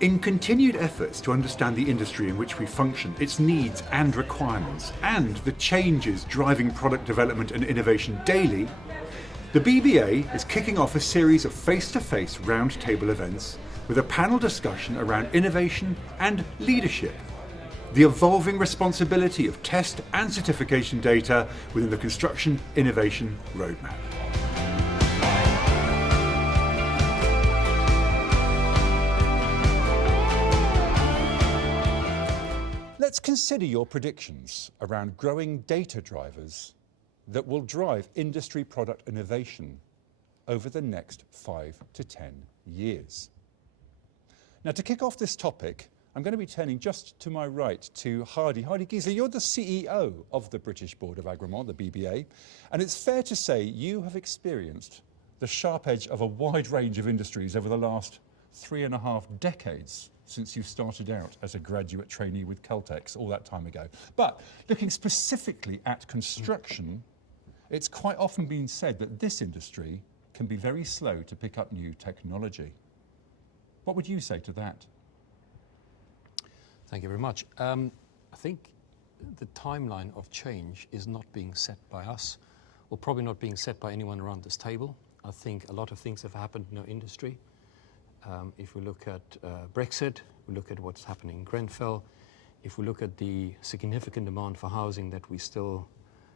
In continued efforts to understand the industry in which we function, its needs and requirements, and the changes driving product development and innovation daily, the BBA is kicking off a series of face-to-face roundtable events with a panel discussion around innovation and leadership, the evolving responsibility of test and certification data within the construction innovation roadmap. Let's consider your predictions around growing data drivers that will drive industry product innovation over the next 5 to 10 years. Now, to kick off this topic, I'm going to be turning just to my right to Hardy. Hardy Giesler, you're the CEO of the British Board of Agreement, the BBA, and it's fair to say you have experienced the sharp edge of a wide range of industries over the last 3.5 decades since you started out as a graduate trainee with Caltex all that time ago. But looking specifically at construction, it's quite often been said that this industry can be very slow to pick up new technology. What would you say to that? Thank you very much. I think the timeline of change is not being set by us, or probably not being set by anyone around this table. I think a lot of things have happened in our industry. If we look at Brexit, we look at what's happening in Grenfell, if we look at the significant demand for housing that we still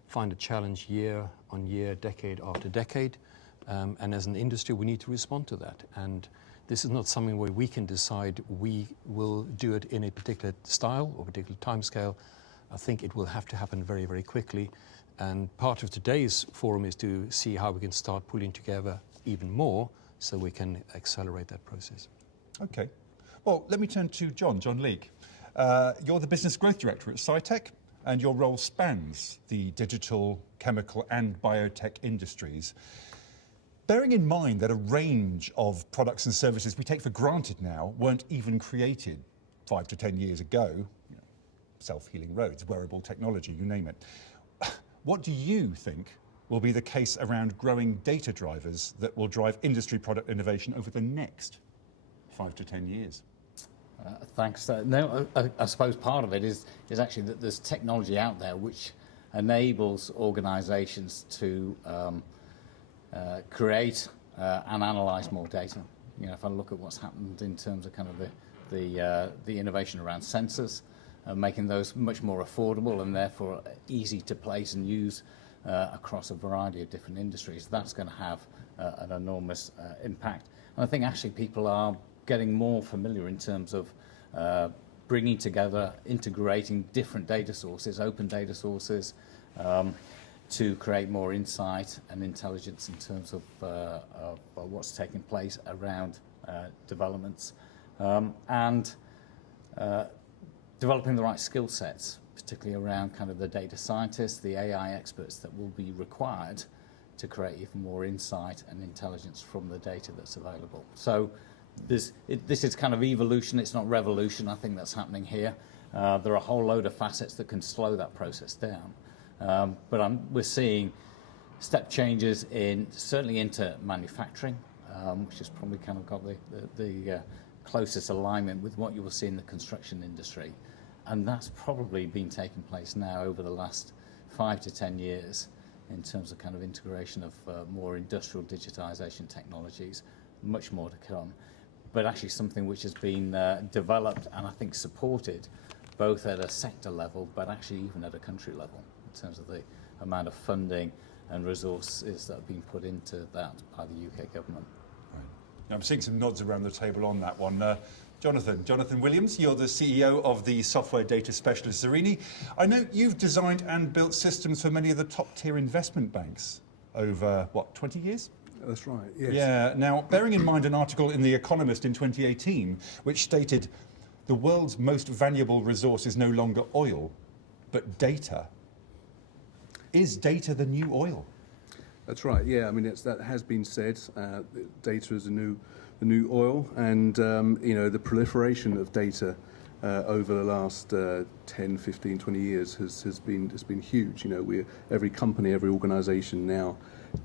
find a challenge year on year, decade after decade, and as an industry we need to respond to that. And this is not something where we can decide we will do it in a particular style or particular timescale. I think it will have to happen very, very quickly. And part of today's forum is to see how we can start pulling together even more so we can accelerate that process. Okay. Well, let me turn to John Leake. You're the Business Growth Director at Scitech, and your role spans the digital, chemical and biotech industries. Bearing in mind that a range of products and services we take for granted now weren't even created 5 to 10 years ago, self-healing roads, wearable technology, you name it. What do you think will be the case around growing data drivers that will drive industry product innovation over the next 5 to 10 years? Thanks. I suppose part of it is actually that there's technology out there which enables organisations to create and analyse more data. If I look at what's happened in terms of kind of the innovation around sensors, making those much more affordable and therefore easy to place and use across a variety of different industries, that's going to have an enormous impact. And I think actually people are getting more familiar in terms of bringing together, integrating different data sources, open data sources, to create more insight and intelligence in terms of what's taking place around developments, and developing the right skill sets, particularly around kind of the data scientists, the AI experts that will be required to create even more insight and intelligence from the data that's available. So this is kind of evolution, it's not revolution, I think that's happening here. There are a whole load of facets that can slow that process down. But we're seeing step changes certainly into manufacturing, which has probably kind of got the closest alignment with what you will see in the construction industry. And that's probably been taking place now over the last 5 to 10 years in terms of kind of integration of more industrial digitization technologies, much more to come. But actually something which has been developed and I think supported both at a sector level, but actually even at a country level in terms of the amount of funding and resources that have been put into that by the UK government. Right. Now, I'm seeing some nods around the table on that one. Jonathan Williams, you're the CEO of the software data specialist Zerini. I know you've designed and built systems for many of the top-tier investment banks over, 20 years? That's right, yes. Yeah, now, bearing in mind an article in The Economist in 2018, which stated, the world's most valuable resource is no longer oil, but data. Is data the new oil? That's right, yeah. I mean, that has been said. Data is the new oil, and the proliferation of data over the last 10, 15, 20 years has been huge. Every company, every organisation now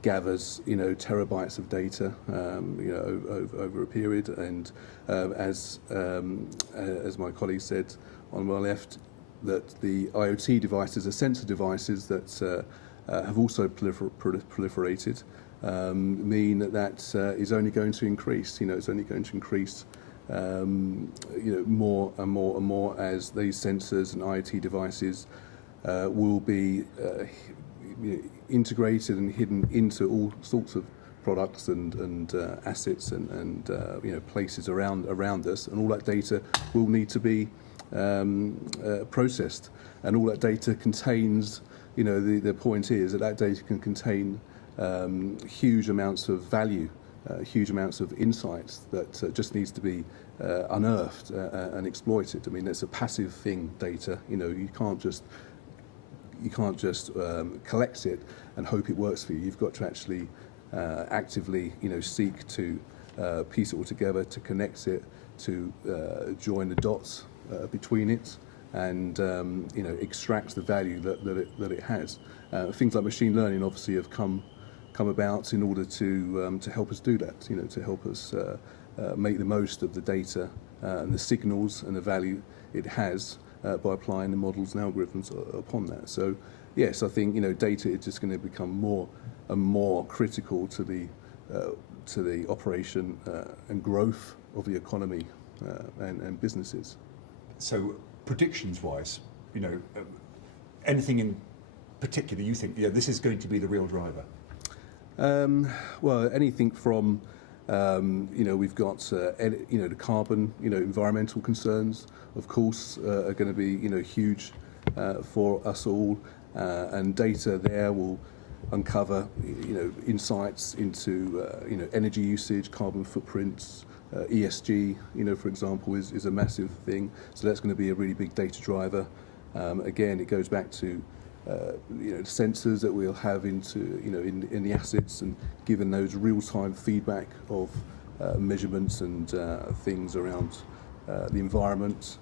gathers, terabytes of data, over a period. And as my colleague said on my left, that the IoT devices, the sensor devices that have also proliferated, mean that is only going to increase. It's only going to increase, more and more and more as these sensors and IoT devices will be integrated and hidden into all sorts of products and assets and places around us, and all that data will need to be processed, and all that data contains. The point is that data can contain huge amounts of value, huge amounts of insights that just needs to be unearthed and exploited. I mean, it's a passive thing, data. You can't just collect it and hope it works for you. You've got to actually actively, seek to piece it all together, to connect it, to join the dots between it, and extract the value that it has. Things like machine learning obviously have come about in order to help us do that. To help us make the most of the data and the signals and the value it has by applying the models and algorithms upon that. So yes, I think data is just going to become more and more critical to the operation and growth of the economy and businesses. So predictions-wise, anything in particular you think this is going to be the real driver? Well, anything from we've got the carbon, environmental concerns, of course, are going to be huge for us all, and data there will uncover insights into energy usage, carbon footprints. ESG, for example, is a massive thing. So that's going to be a really big data driver. Again, it goes back to the sensors that we'll have into in the assets, and given those real-time feedback of measurements and things around the environment,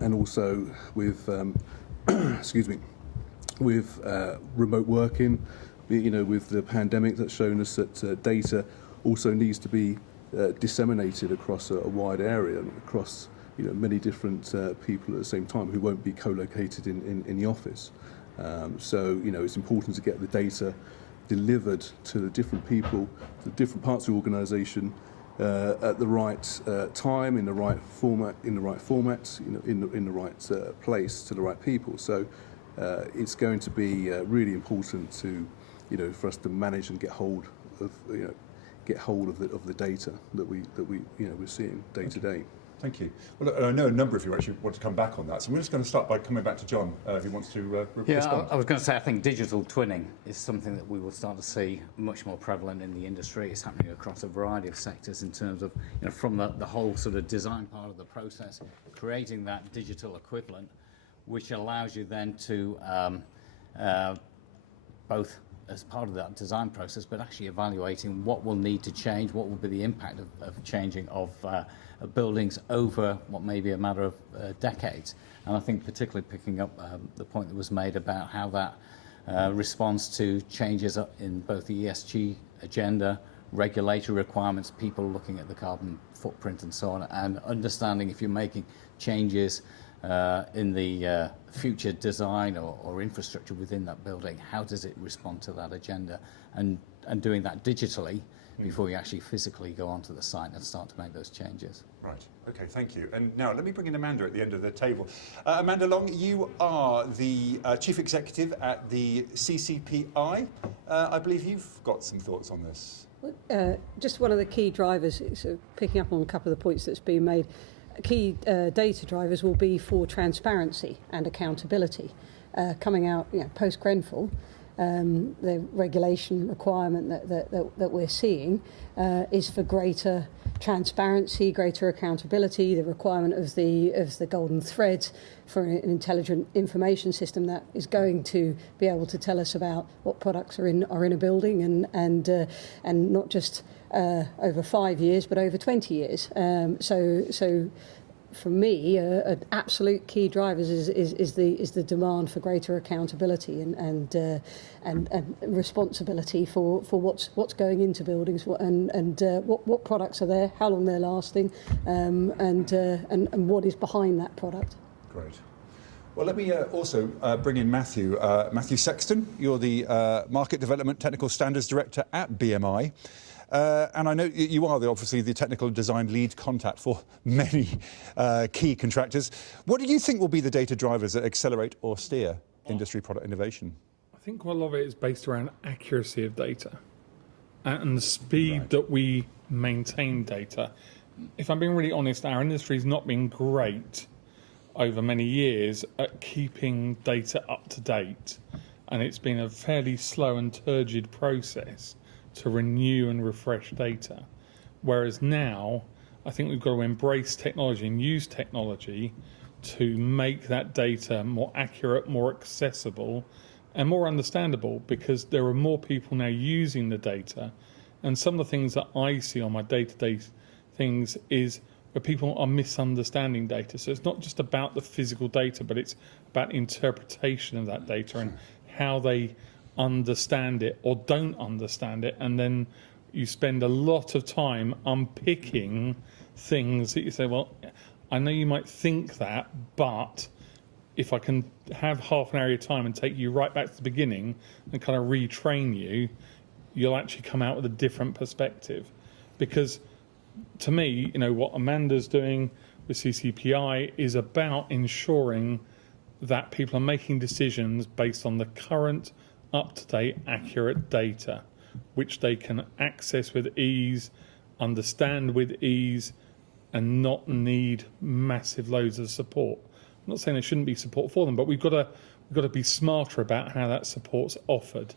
and also with with remote working, with the pandemic that's shown us that data also needs to be disseminated across a wide area and across many different people at the same time who won't be co-located in the office. So it's important to get the data delivered to the different people, the different parts of the organisation at the right time, in the right format, in the right place to the right people. So it's going to be really important to for us to manage and get hold of the data that we're seeing day to day. Thank you. Well, I know a number of you actually want to come back on that, so we're just going to start by coming back to John, who wants to respond. I was going to say, I think digital twinning is something that we will start to see much more prevalent in the industry. It's happening across a variety of sectors in terms of, from the whole sort of design part of the process, creating that digital equivalent, which allows you then to both as part of that design process, but actually evaluating what will need to change, what will be the impact of changing of buildings over what may be a matter of decades. And I think particularly picking up the point that was made about how that responds to changes in both the ESG agenda, regulatory requirements, people looking at the carbon footprint and so on, and understanding if you're making changes in the future design or infrastructure within that building, how does it respond to that agenda, and doing that digitally before you actually physically go onto the site and start to make those changes. Right, okay, thank you. And now let me bring in Amanda at the end of the table. Amanda Long, you are the Chief Executive at the CCPI. I believe you've got some thoughts on this. Just one of the key drivers, so picking up on a couple of the points that's been made, key data drivers will be for transparency and accountability. Coming out post-Grenfell, the regulation requirement that we're seeing is for greater transparency, greater accountability, the requirement of the golden thread for an intelligent information system that is going to be able to tell us about what products are in a building and not just over 5 years but over 20 years. So for me, an absolute key drivers is the demand for greater accountability and responsibility for what's going into buildings, what products are there, how long they're lasting, and what is behind that product. Great. Well, let me also bring in Matthew. Matthew Sexton, you're the Market Development Technical Standards Director at BMI. And I know you are obviously the technical design lead contact for many key contractors. What do you think will be the data drivers that accelerate or steer industry product innovation? I think a lot of it is based around accuracy of data and the speed that we maintain data. If I'm being really honest, our industry's not been great over many years at keeping data up to date, and it's been a fairly slow and turgid process to renew and refresh data. Whereas now, I think we've got to embrace technology and use technology to make that data more accurate, more accessible, and more understandable, because there are more people now using the data. And some of the things that I see on my day-to-day things is where people are misunderstanding data. So it's not just about the physical data, but it's about interpretation of that data and how they understand it or don't understand it. And then you spend a lot of time unpicking things that you say, well, I know you might think that, but if I can have half an hour of your time and take you right back to the beginning and kind of retrain you, you'll actually come out with a different perspective. Because to me, you know, what Amanda's doing with CCPI is about ensuring that people are making decisions based on the current, up-to-date, accurate data, which they can access with ease, understand with ease, and not need massive loads of support. I'm not saying there shouldn't be support for them, but we've got to be smarter about how that support's offered.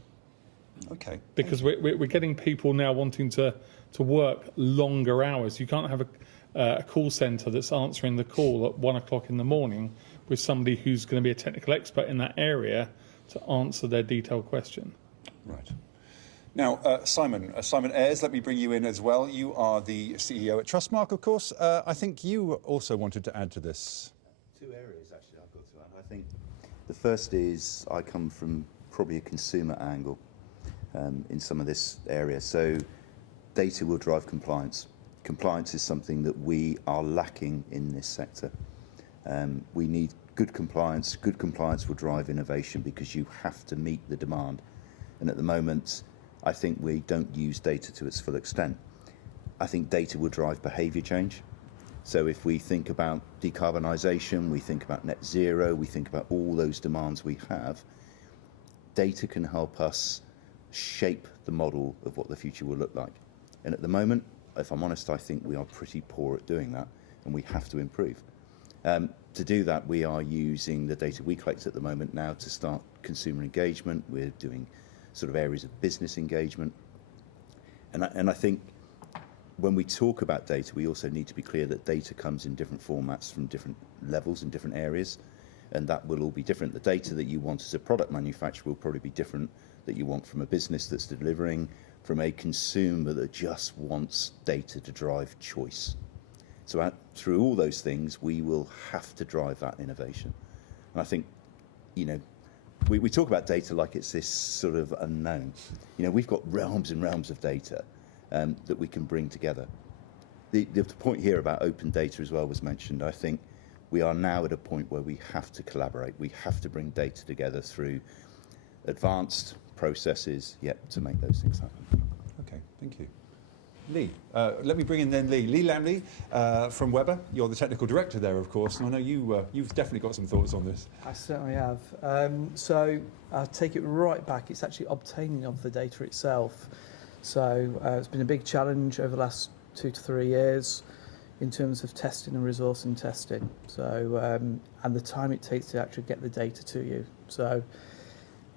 Okay. Because we're getting people now wanting to work longer hours. You can't have a call centre that's answering the call at 1 o'clock in the morning with somebody who's going to be a technical expert in that area to answer their detailed question. Right. Now, Simon Ayres, let me bring you in as well. You are the CEO at Trustmark, of course. I think you also wanted to add to this. Two areas, actually, I've got to add. I think the first is I come from probably a consumer angle in some of this area. So data will drive compliance. Compliance is something that we are lacking in this sector. We need good compliance. Good compliance will drive innovation because you have to meet the demand. And at the moment, I think we don't use data to its full extent. I think data will drive behaviour change. So if we think about decarbonisation, we think about net zero, we think about all those demands we have, data can help us shape the model of what the future will look like. And at the moment, if I'm honest, I think we are pretty poor at doing that, and we have to improve. To do that, we are using the data we collect at the moment now to start consumer engagement. We're doing sort of areas of business engagement. And I think when we talk about data, we also need to be clear that data comes in different formats from different levels and different areas, and that will all be different. The data that you want as a product manufacturer will probably be different that you want from a business that's delivering, from a consumer that just wants data to drive choice. So through all those things, we will have to drive that innovation. And I think, you know, we talk about data like it's this sort of unknown. You know, we've got realms and realms of data that we can bring together. The point here about open data as well was mentioned. I think we are now at a point where we have to collaborate. We have to bring data together through advanced processes, to make those things happen. Okay, thank you. Lee, let me bring in then Lee. Lee Lambley from Weber. You're the technical director there, of course, and I know you've definitely got some thoughts on this. I certainly have. So I'll take it right back. It's actually obtaining of the data itself. So it's been a big challenge over the last 2 to 3 years in terms of testing and resourcing testing. So and the time it takes to actually get the data to you. So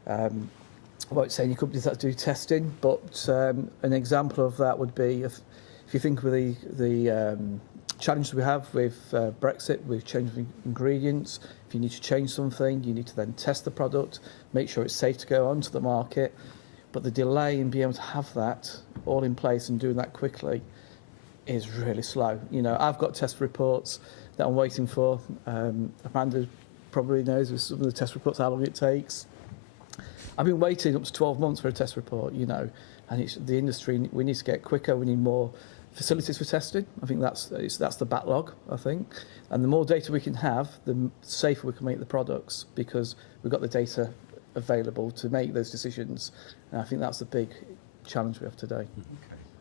I won't say any companies that do testing, but an example of that would be if you think of the challenge we have with Brexit, with changing ingredients. If you need to change something, you need to then test the product, make sure it's safe to go onto the market. But the delay in being able to have that all in place and doing that quickly is really slow. You know, I've got test reports that I'm waiting for. Amanda probably knows with some of the test reports how long it takes. I've been waiting up to 12 months for a test report, you know, and it's the industry, we need to get quicker, we need more facilities for testing. I think that's the backlog, I think. And the more data we can have, the safer we can make the products, because we've got the data available to make those decisions. And I think that's the big challenge we have today. Okay.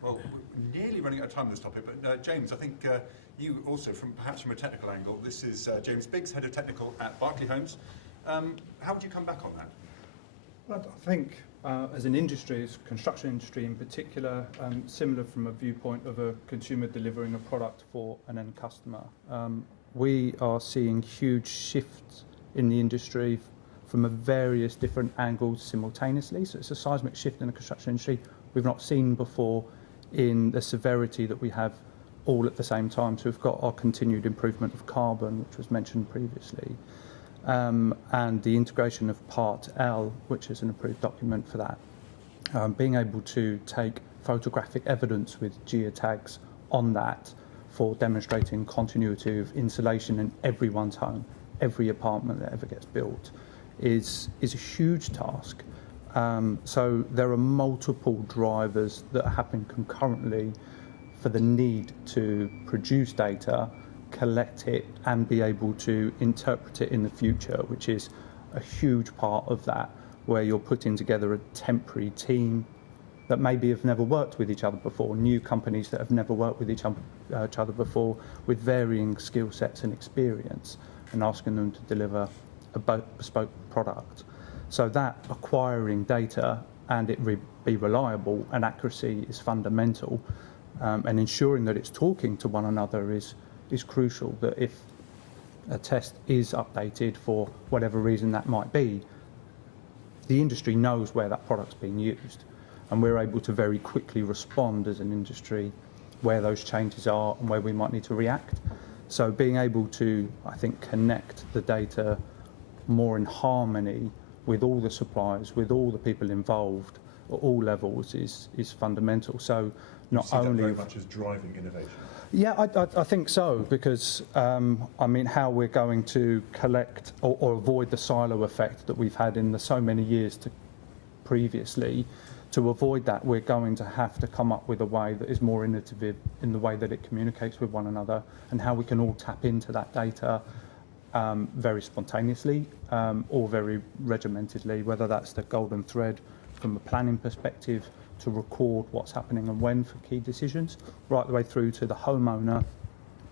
Well, we're nearly running out of time on this topic, but James, I think you also, perhaps from a technical angle, this is James Biggs, Head of Technical at Berkeley Homes. How would you come back on that? Well, I think as an industry, as construction industry in particular, similar from a viewpoint of a consumer delivering a product for an end customer, we are seeing huge shifts in the industry from various different angles simultaneously. So it's a seismic shift in the construction industry we've not seen before in the severity that we have all at the same time. So we've got our continued improvement of carbon, which was mentioned previously, and the integration of Part L, which is an approved document for that. Being able to take photographic evidence with geotags on that for demonstrating continuity of insulation in everyone's home, every apartment that ever gets built, is a huge task. So there are multiple drivers that happen concurrently for the need to produce data, collect it, and be able to interpret it in the future, which is a huge part of that, where you're putting together a temporary team that maybe have never worked with each other before, new companies that have never worked with each other before, with varying skill sets and experience, and asking them to deliver a bespoke product. So that acquiring data and it be reliable and accuracy is fundamental, and ensuring that it's talking to one another is crucial. That if a test is updated for whatever reason that might be, the industry knows where that product's being used, and we're able to very quickly respond as an industry where those changes are and where we might need to react. So being able to, I think, connect the data more in harmony with all the suppliers, with all the people involved at all levels is fundamental. So not you see only that very much as driving innovation. Yeah, I think so, because I mean, how we're going to collect or avoid the silo effect that we've had in the so many years previously. To avoid that, we're going to have to come up with a way that is more innovative in the way that it communicates with one another, and how we can all tap into that data very spontaneously or very regimentedly, whether that's the golden thread from a planning perspective to record what's happening and when for key decisions, right the way through to the homeowner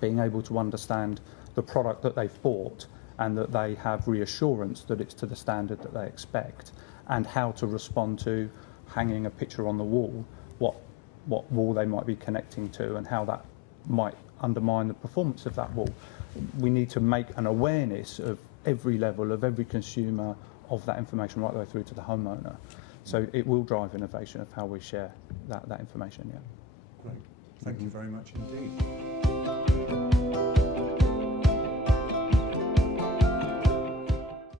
being able to understand the product that they've bought and that they have reassurance that it's to the standard that they expect, and how to respond to hanging a picture on the wall, what wall they might be connecting to and how that might undermine the performance of that wall. We need to make an awareness of every level of every consumer of that information right the way through to the homeowner. So it will drive innovation of how we share that information, yeah. Great. Thank you very much indeed.